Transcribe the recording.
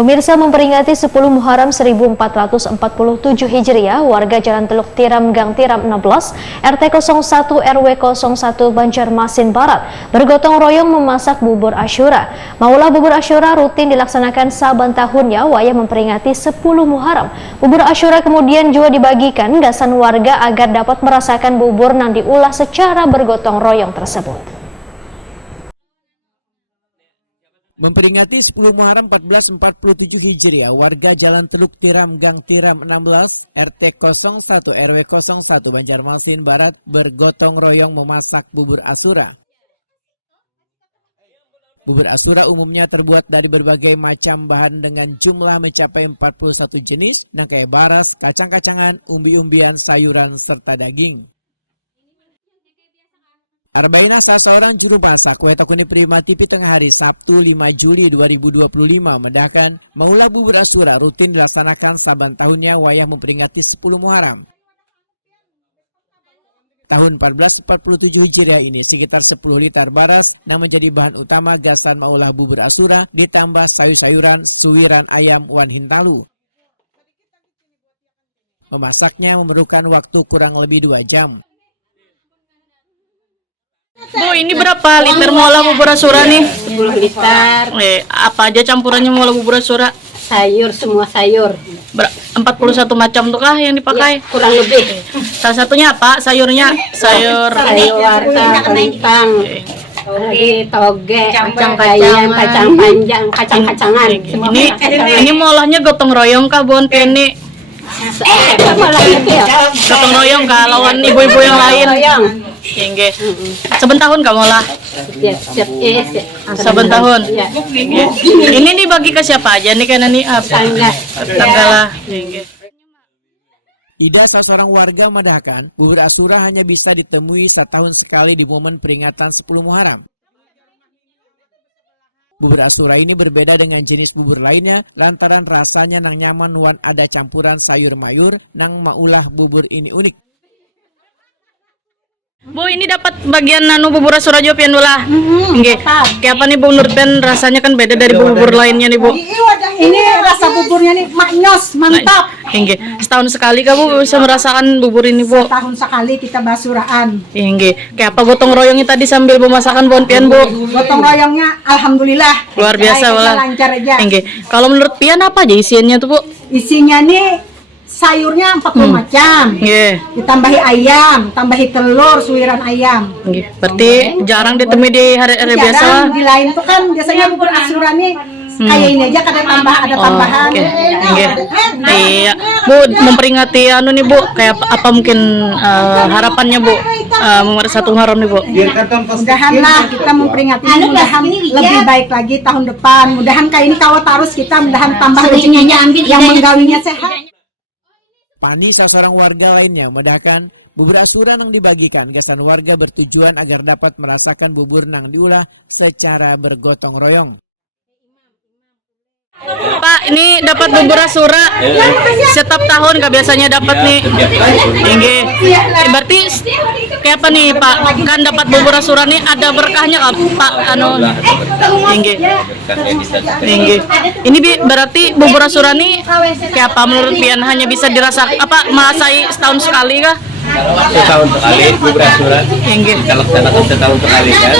Pemirsa, memperingati 10 Muharram 1447 Hijriah, warga Jalan Teluk Tiram Gang Tiram 16, RT 01 RW 01 Banjarmasin Barat bergotong royong memasak bubur Asyura. Maulah bubur Asyura rutin dilaksanakan saban tahunnya wayah memperingati 10 Muharram. Bubur Asyura kemudian juga dibagikan gasan warga agar dapat merasakan bubur yang diulah secara bergotong royong tersebut. Memperingati 10 Muharram 1447 Hijriah, warga Jalan Teluk Tiram Gang Tiram 16, RT 01 RW 01 Banjarmasin Barat bergotong royong memasak bubur Asyura. Bubur Asyura umumnya terbuat dari berbagai macam bahan dengan jumlah mencapai 41 jenis, nangkai baras, kacang-kacangan, umbi-umbian, sayuran, serta daging. Arbaina seorang juru masak Wetakuni Prima TV tengah hari Sabtu 5 Juli 2025 mendahkan maulah bubur Asyura rutin dilaksanakan saban tahunnya wayah memperingati 10 Muharram. Tahun 1447 Hijriah ini sekitar 10 liter baras yang menjadi bahan utama gasan maulah bubur Asyura ditambah sayur-sayuran, suwiran ayam, wan hintalu. Memasaknya memerlukan waktu kurang lebih 2 jam. Bu, ini berapa liter maulah bubur Asyura nih? 10 liter. Apa aja campurannya maulah bubur Asyura? Sayur, semua sayur. 41 macam tuh kah yang dipakai? Ya, kurang lebih. Salah satunya apa? Sayurnya? Sayur Warta, kentang, toge, kacang panjang, kacang-kacangan. Semua ini maulahnya gotong royong kah, Bu Anteni? Malahnya tuh ya. Gotong royong kah lawan ibu-ibu yang lain? Royong. Enggak. Saben tahun kamu lah. Ya, Saben tahun. Ya. Ini dibagi ke siapa aja nih karena nih Tangga. lah. Ida, seorang warga, mendahkan bubur Asyura hanya bisa ditemui setahun sekali di momen peringatan 10 Muharram. Bubur Asyura ini berbeda dengan jenis bubur lainnya lantaran rasanya nang nyaman wan ada campuran sayur mayur nang maulah bubur ini unik. Bu, ini dapat bagian bubur Asyura juga pian lah. Kayak apa nih Bu, menurut pen rasanya kan beda dari bubur lainnya nih Bu. Ini rasa buburnya nih maknyos, mantap. Setahun sekali kamu bisa merasakan bubur ini Bu. Setahun sekali kita basuraan. Kayak apa gotong royongnya tadi sambil memasakan bon pian Bu? Gotong royongnya alhamdulillah luar biasa lah. Lancar aja. Kalau menurut pian apa aja isiannya tuh Bu? Isinya nih sayurnya 40 macam. Ditambahi ayam, tambahi telur, suiran ayam. Berarti jarang ditemui di hari-hari biasa. Jarang, di lain tuh kan biasanya bubur Asyura nih kayak ini aja ada tambahan. Iya. Bu, memperingati nih Bu, kayak apa mungkin harapannya Bu? Satu Muharram nih Bu. Mudahan lah kita memperingati mudahan lebih baik lagi tahun depan. Mudahan kayak ini kawat arus kita mudahan tambah rezekinya yang menggalinya sehat. Pani, seorang warga lainnya, mendahkan bubur Asyura nang dibagikan gasan warga bertujuan agar dapat merasakan bubur nang diulah secara bergotong royong. Pak, ini dapat bubur Asyura setiap tahun nggak biasanya dapat nih. Berarti kayak apa nih Pak? Kan dapat bubur Asyura nih ada berkahnya kan Pak? Ini berarti bubur Asyura nih kayak apa menurut Pian hanya bisa dirasakan merasai setahun sekali kah? Setahun sekali bubur Asyura. Dilaksanakan setahun sekali kan.